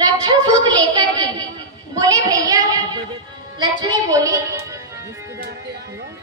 रक्षा सूत्र लेकर के बोले भैया। लक्ष्मी बोली,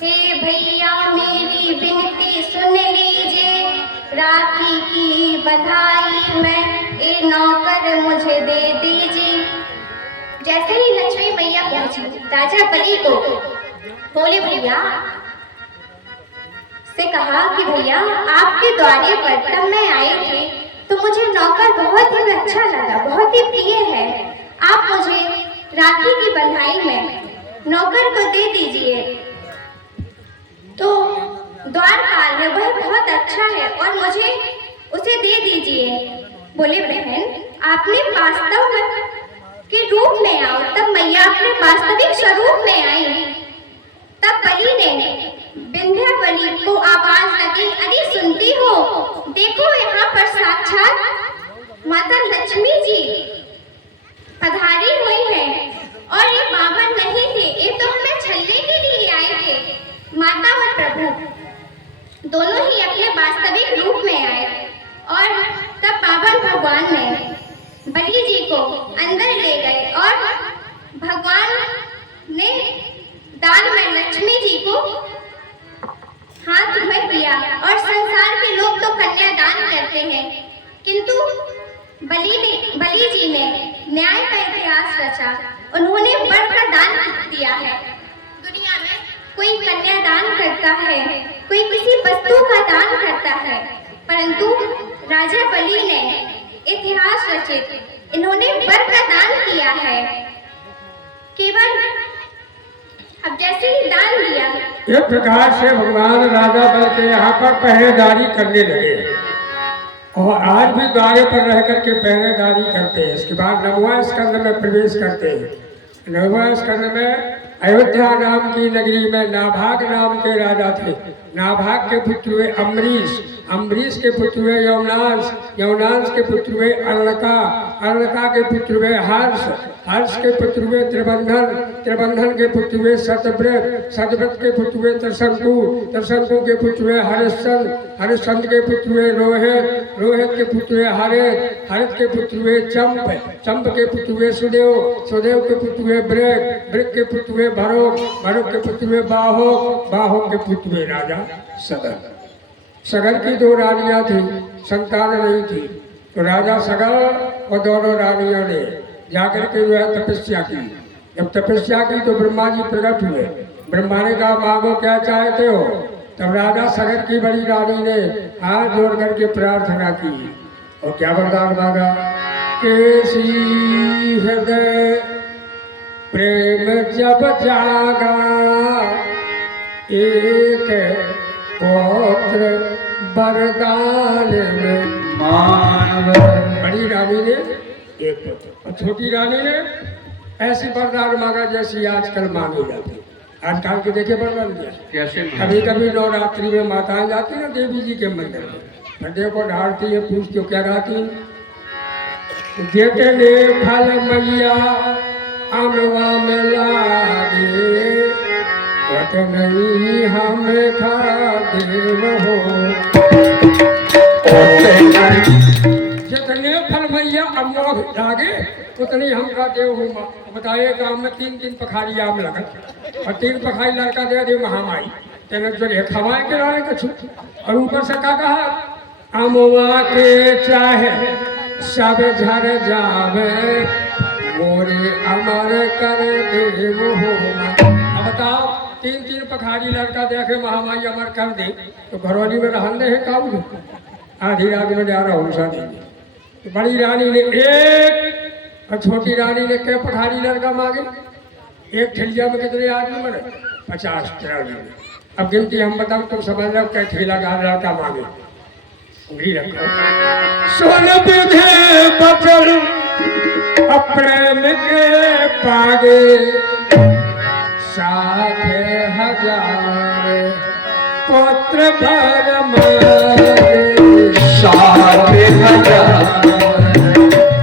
हे भैया मेरी विनती सुन लीजिए, राखी की बधाई में ये नौकर मुझे दे दीजिए। जैसे ही लक्ष्मी मैया पहुंची राजा बलि को बोले भैया से कहा कि भैया आपके द्वारे पर तब मैं आई थी तो मुझे नौकर बहुत ही अच्छा लगा, बहुत ही प्रिय है। आप मुझे राखी की बंधाई में नौकर को दे दीजिए। तो द्वारपाल है वह बहुत अच्छा है और मुझे उसे दे दीजिए। बोले बहन आपने वास्तव में के रूप में आओ। तब मैया अपने वास्तविक स्वरूप में आई। तब बलि ने विंध्यावली को आवाज लगी, अरे सुनती हो, देखो यहाँ पर साक्षात माता लक्ष्मी जी पधारी हुई है और ये बावन नहीं थे, ये तो हमें छलने के लिए आए थे। माता और प्रभु दोनों ही अपने वास्तविक रूप में आए और तब बावन भगवान ने बलि जी को अंदर ले गए और भगवान ने दान में लक्ष्मी जी को हाथ में दिया। और संसार के लोग तो कन्यादान करते हैं, किंतु बलि जी ने न्याय का इतिहास रचा। उन्होंने वर का दान दिया है। दुनिया में कोई कन्यादान करता है, कोई किसी वस्तु का दान करता है, परंतु राजा बलि ने इतिहास रचित इन्होंने वर का दान किया है। केवल अब जैसे ही दान दिया इस प्रकार से भगवान राजा बल के यहाँ पर पहरेदारी करने लगे और आज भी द्वारे पर रह करके पहरेदारी करते हैं। इसके बाद नौवां स्कंद में प्रवेश करते हैं। नौवां स्कंद में अयोध्या नाम की नगरी में नाभाग नाम के राजा थे। नाभाग के पुत्र हुए अम्बरीश, अम्बरीश के पुत्र हुए यौनांश, यौनांश के पुत्र हुए अर्णका, अर्णका के पुत्र हुए हर्ष, हर्ष के पुत्र हुए त्रिबंधन, त्रिबंधन के पुत्र हुए सतव्रत, सतव्रत के पुत्र हुए त्रिशंकु, त्रिशंकु के पुत्र हुए हरिश्चंद्र, हरिश्चंद्र के पुत्र हुए रोहित, रोहित के पुत्र हुए हरित, हरित के पुत्र हुए चंप, चंप के पुत्र हुए सुदेव, सुदेव के पुत्र हुए ब्रक, ब्रक के पुत्र हुए भरोक, भरोक के पुत्र हुए बाहोक, बाहोक के पुत्र हुए राजा सगर। सगर की दो रानियां थी, संतान नहीं थी, तो राजा सगर और दोनों रानियों ने जाकर के जो है तपस्या की। जब तपस्या की तो ब्रह्मा जी प्रकट हुए। ब्रह्मा ने कहा मांगो क्या चाहते हो। तब राजा सगर की बड़ी रानी ने हाथ जोड़ करके प्रार्थना की और क्या वरदान मांगा, केसी हृदय प्रेम जब जागा, एक पौत्र वरदान में मांग। बड़ी रानी ने एक पुत्र और छोटी रानी ने ऐसी वरदान मांगा जैसी आजकल मांगी जाती। आजकल के देखे वरदान कैसे, कभी कभी नवरात्रि में माताएं जाती ना देवी जी के मंदिर में, हृदय को ढालती है, पूछती हो क्या गाती, जितने फल मैया अमवा में लागे, नहीं हमें खा देव हो। जितने फल मैया अम्मा लागे उतनी हम का देव हो। बताए गाँव में 3 पखारी आम लगत और 3 पखारी लड़का दे दे महामाई तेने जो खवाए के लाने कछु। और ऊपर से का कहा, अमवा के चाहे सब झर जावे, मोरे अमर कर देव हो। अब बताओ 3 पखारी लड़का देखे महामाई अमर कर दे तो घरवाली में रहने है काबू। आधी रात में जा रहा हूँ देंगे। तो बड़ी रानी ने एक और छोटी रानी ने क्या पखारी लड़का मांगे। एक ठेलिया में कितने आदमी बने, 50 रानी। अब गिनती हम बताओ तुम समझ लो क्या ठेला का लड़का मांगे। उंगली रखो। सोन विधे बचल अप्रेम के पागे, 60,000 पुत्र भर मारे, 60,000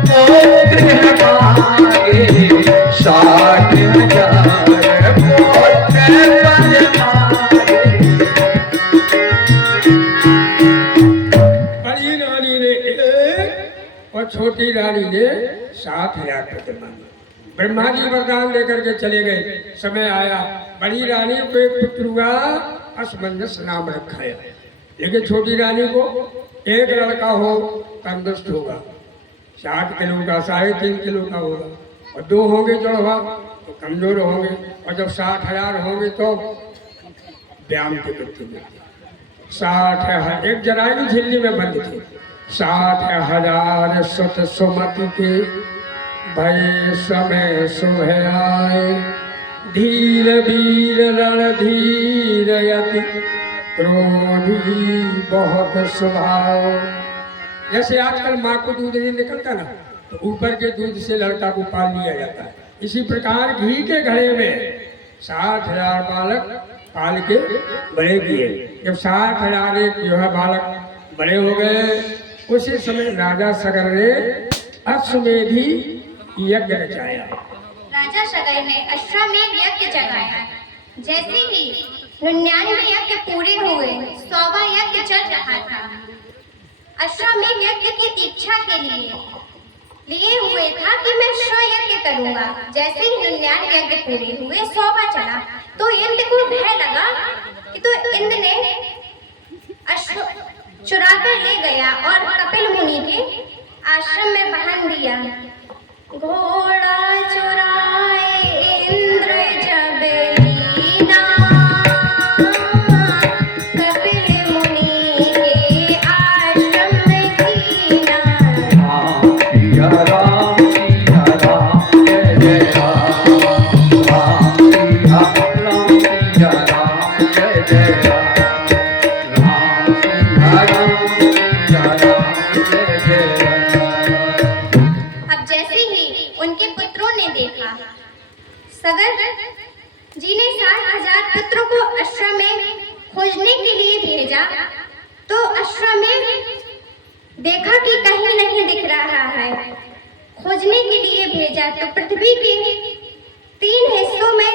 पुत्र मांगे, 60,000 पुत्र भर मारे। बड़ी रानी ने एक और छोटी रानी ने 7,000 प्रतिमा। ब्रह्मा जी वरदान लेकर के चले गए। समय आया, बड़ी रानी को एक पुत्र हुआ, असमंजस नाम रखाया। लेकिन छोटी रानी को एक लड़का हो तंदुरुस्त होगा, 60 किलो का, 3.5 किलो का होगा, और 2 होंगे जुड़वा तो कमजोर होंगे, और जब 60,000 होंगे तो व्यायाम के करते मिलते। 60,000 एक जरायु झिल्ली में बंद थे। 60,000 सुत सुमति के भय समय सुबह आए, धीर वीर रणधीर यति क्रोधी बहुत स्वभाव। जैसे आजकल माँ को दूध नहीं निकलता ना, तो ऊपर के दूध से लड़का को पाल लिया जाता है। इसी प्रकार घी के घड़े में 60,000 बालक पाल के बड़े किए। जब 60,000 एक जो है बालक बड़े हो गए, उसी समय राजा सगर ने अश्वमेधी यज्ञ रचाया। राजा सगर ने अश्वमेध यज्ञ जगाया। जैसे ही 99 यज्ञ पूरे हुए, 100वां यज्ञ चल रहा था। अश्वमेध यज्ञ की दीक्षा के लिए हुए था कि मैं अश्व यज्ञ करूंगा। जैसे ही 99 यज्ञ पूरे हुए, 100वां चला, तो इंद्र को भय लगा कि तो इंद्र ने अश्व चुरा कर ले गया और कपिल मुनि के आश्रम में बांध दिया। घोड़ा चुराए इंद्र जब लीना, कपिल मुनि के आश्रम में कीना। सिया राम जय जय राम, राम सिया राम, सिया राम जय जय राम, राम सिया राम, सिया राम जय जय राम। अब जैसे ही उनके पुत्रों ने देखा, सगर जी ने 60,000 पुत्रों को अश्वमेध खोजने के लिए भेजा, तो अश्वमेध देखा कि कहीं नहीं दिख रहा है। खोजने के लिए भेजा तो पृथ्वी के 3 हिस्सों में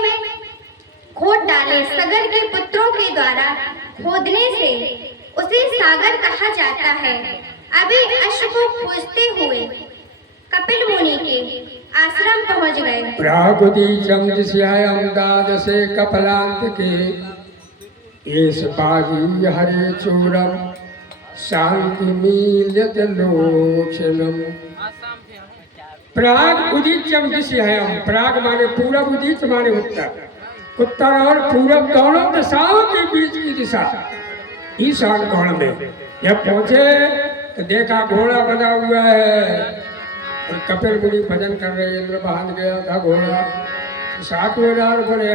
खोद डाले। सगर के पुत्रों के द्वारा खोदने से उसे सागर कहा जाता है। अभी अश्व को खोजते हुए कपिल मुनि के आश्रम पहुंच गए। प्रागुदीचम दिश्यायम द्वादशे कपलांत के, एस बाजी हरे चूरम शांति मीलत लोचनम। प्राग उदीचम दिश्यायम, प्राग माने पूरब, उदीच माने उत्तर। उत्तर और पूरब दोनों दिशाओं के बीच की दिशा ईशान कोण में। जब पहुंचे तो देखा घोड़ा बना हुआ है, और कपिल मुनि भजन कर रहे। इंद्र बांध गया था घोड़ा। 60,000 बोले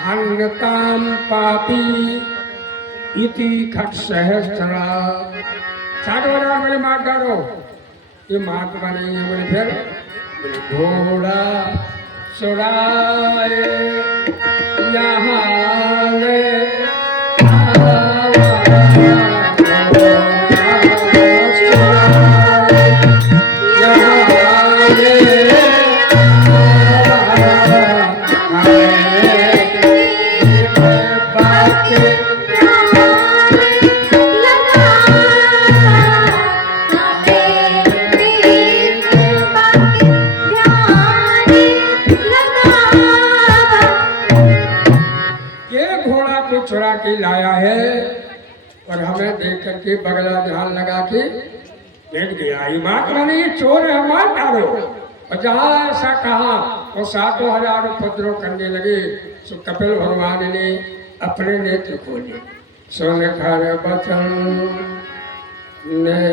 हन्नताम पापी इति खट सहस्रा। 60,000 बोले मार डालो, ये महात्मा नहीं है। बोले फिर बोले घोड़ा चुराए यहाँ ले चुरा के लाया है, और हमें देख करके बगला ध्यान लगा के बैठ गया। महात्मा ने ये चोर है, मार डालो। और जहाँ ऐसा कहा तो 60,000 उपद्रव करने लगे। तो कपिल भगवान ने अपने नेत्र खोले। सुन कर बचन ने,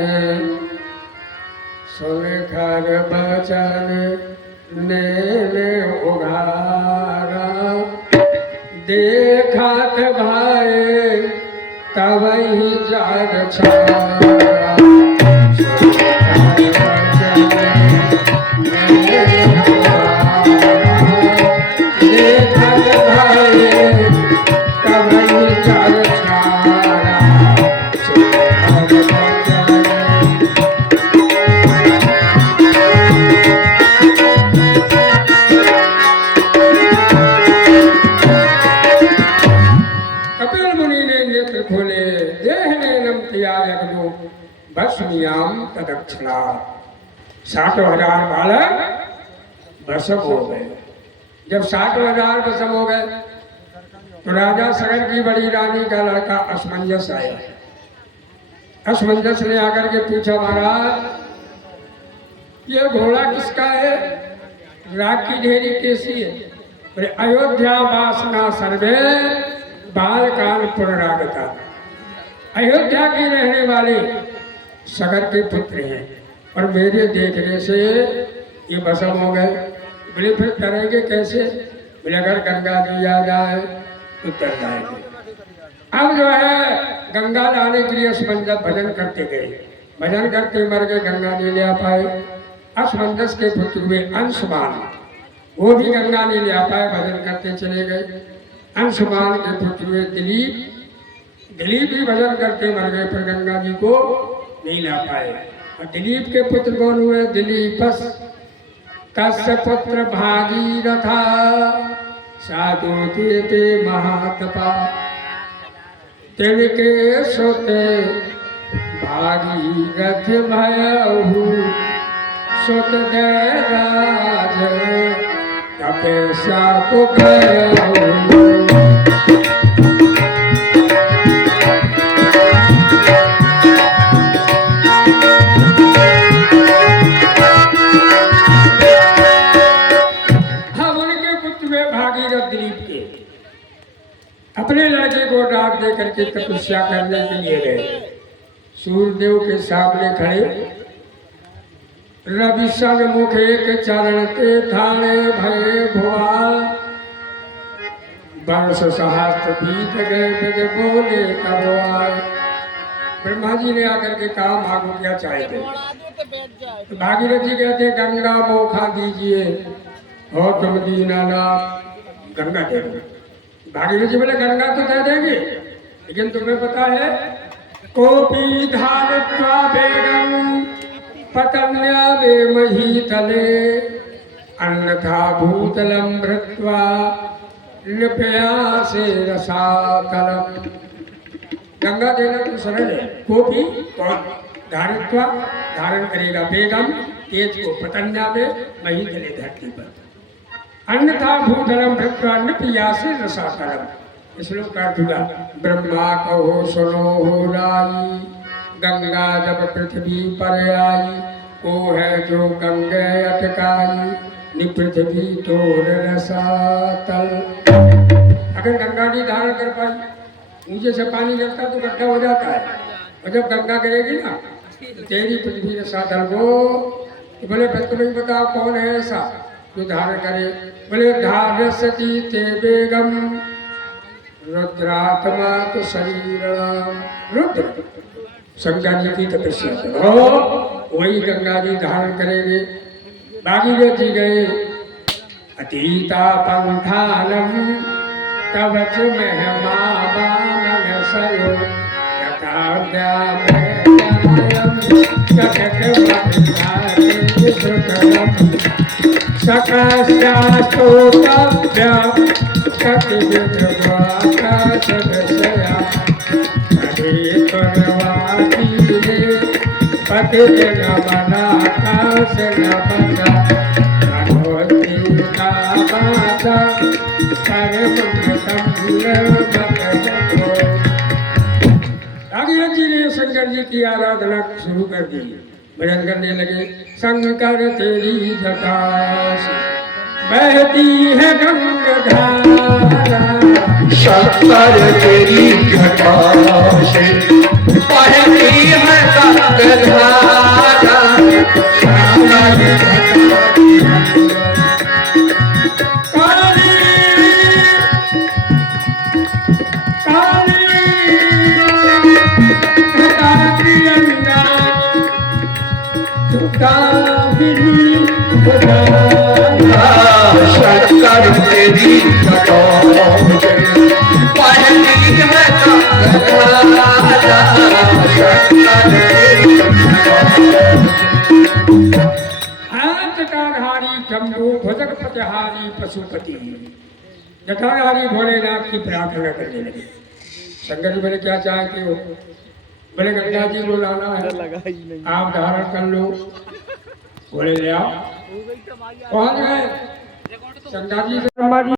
सुन कर बचन ने उघारा, देखत भाई तब ही जार छारा। देखत भाई तब ही जार छारा। खोले देह ने नम किया यज्ञो दक्षिणा। 60,000 बालक भस्म हो गए। जब 60,000 भस्म हो गए तो राजा सगर की बड़ी रानी का लड़का असमंजस आया। असमंजस ने आकर के पूछा, महाराज ये घोड़ा किसका है? राग की ढेरी कैसी है? बोले अयोध्या वासना सर्वे बालकाल पुनरागता। अयोध्या के रहने वाले सगर के पुत्र हैं और मेरे देखने से ये भस्म हो गए। बोले फिर करेंगे कैसे? बोले अगर गंगा जी आ जाए तो तर जाएंगे। अब जो है गंगा लाने के लिए असमंजस भजन करते गए, भजन करते मर गए, गंगा नहीं ले आ पाए। असमंजस के पुत्र हुए अंशुमान, वो भी गंगा नहीं ले आ पाए, भजन करते चले गए। अंशुमान के पुत्र हुए दिलीप, दिलीप भी भजन करते मर गए, पर गंगा जी को नहीं ला पाए। और दिलीप के पुत्र कौन हुए? दिलीपस तस्य पुत्र भागीरथा साधु ते महातपा। तिनके सुत भागीरथ भयहु सुत दय राज तपस्या को गयहु। अपने लड़के को डांट दे करके तपस्या करने के लिए गए। सूर्यदेव के सामने खड़े, रवि सन मुख एक चरण ते थाने भय भुआल। वर्ष सहस्त्र बीत गए बिद बोले कब आए। ब्रह्मा जी ने आकर के कहा मांगो क्या चाहते? तो भागीरथी कहते गंगा मोखा दीजिए और तुम दीनानाथ गंगा दे दो। भागीरथी बोले गंगा तो दे देंगे, लेकिन तुम्हें पता है कोपी धारित्वा बेगम पतन्या में मही तले अन्यथा भूतलम भृत्वा नृपया से रसातलम। गंगा देना तो सरल है। कोपी कौन? धारित्वा धारण करेगा, बेगम तेज को, पतन्या में मही तले धरती पर, अन्यथा भूधरम भृत्वा नृपयासे रसातलम। श्लोक का अर्थ हुआ ब्रह्मा कहो सुनो हो राई, गंगा जब पृथ्वी पर आई, को है जो गंगे अटकाई, नि पृथ्वी तोर रसातल। अगर गंगा नहीं धारण कर पाई, नीचे से पानी गिरता तो गड्ढा हो जाता है, और जब गंगा गिरेगी ना तो तेरी पृथ्वी रसातल को। बोले फिर तुम्हें बताओ कौन है ऐसा जो धारण करे? बोले धार्यसती ते बेगम रुद्रात्मा तो शरीर। रुद्र शंकर जी की तपस्या करो, वही गंगा जी धारण करेंगे। भागीरथी गए अतीता पंथानम तब महिमा बामन सयो यथाद्या सकस्यास्तोतव्य कतिविधवाका सदस्या अधिकरवातीरे पतिर्नमनाकाश नमसा मनोति कामासा परमतम भक्तो। भागीरथी ने शंकर जी की आराधना शुरू कर दी, भजन करने लगे। शंकर तेरी जटा से बहती है गंगाधारा, शंकर तेरी जटा से बहती है गंगाधारा। शंकर तेरी जटा से बहती है गंगाधारा। जटाधारी शंभु भजन प्रतिहारी पशुपति। जटाधारी भोलेनाथ की प्रार्थना करने लगे। शंकर जी बोले क्या चाहते हो? बोले गंगा जी को लाना है, आप धारण कर लो। बोले ले आओ। कौन है? गंगा जी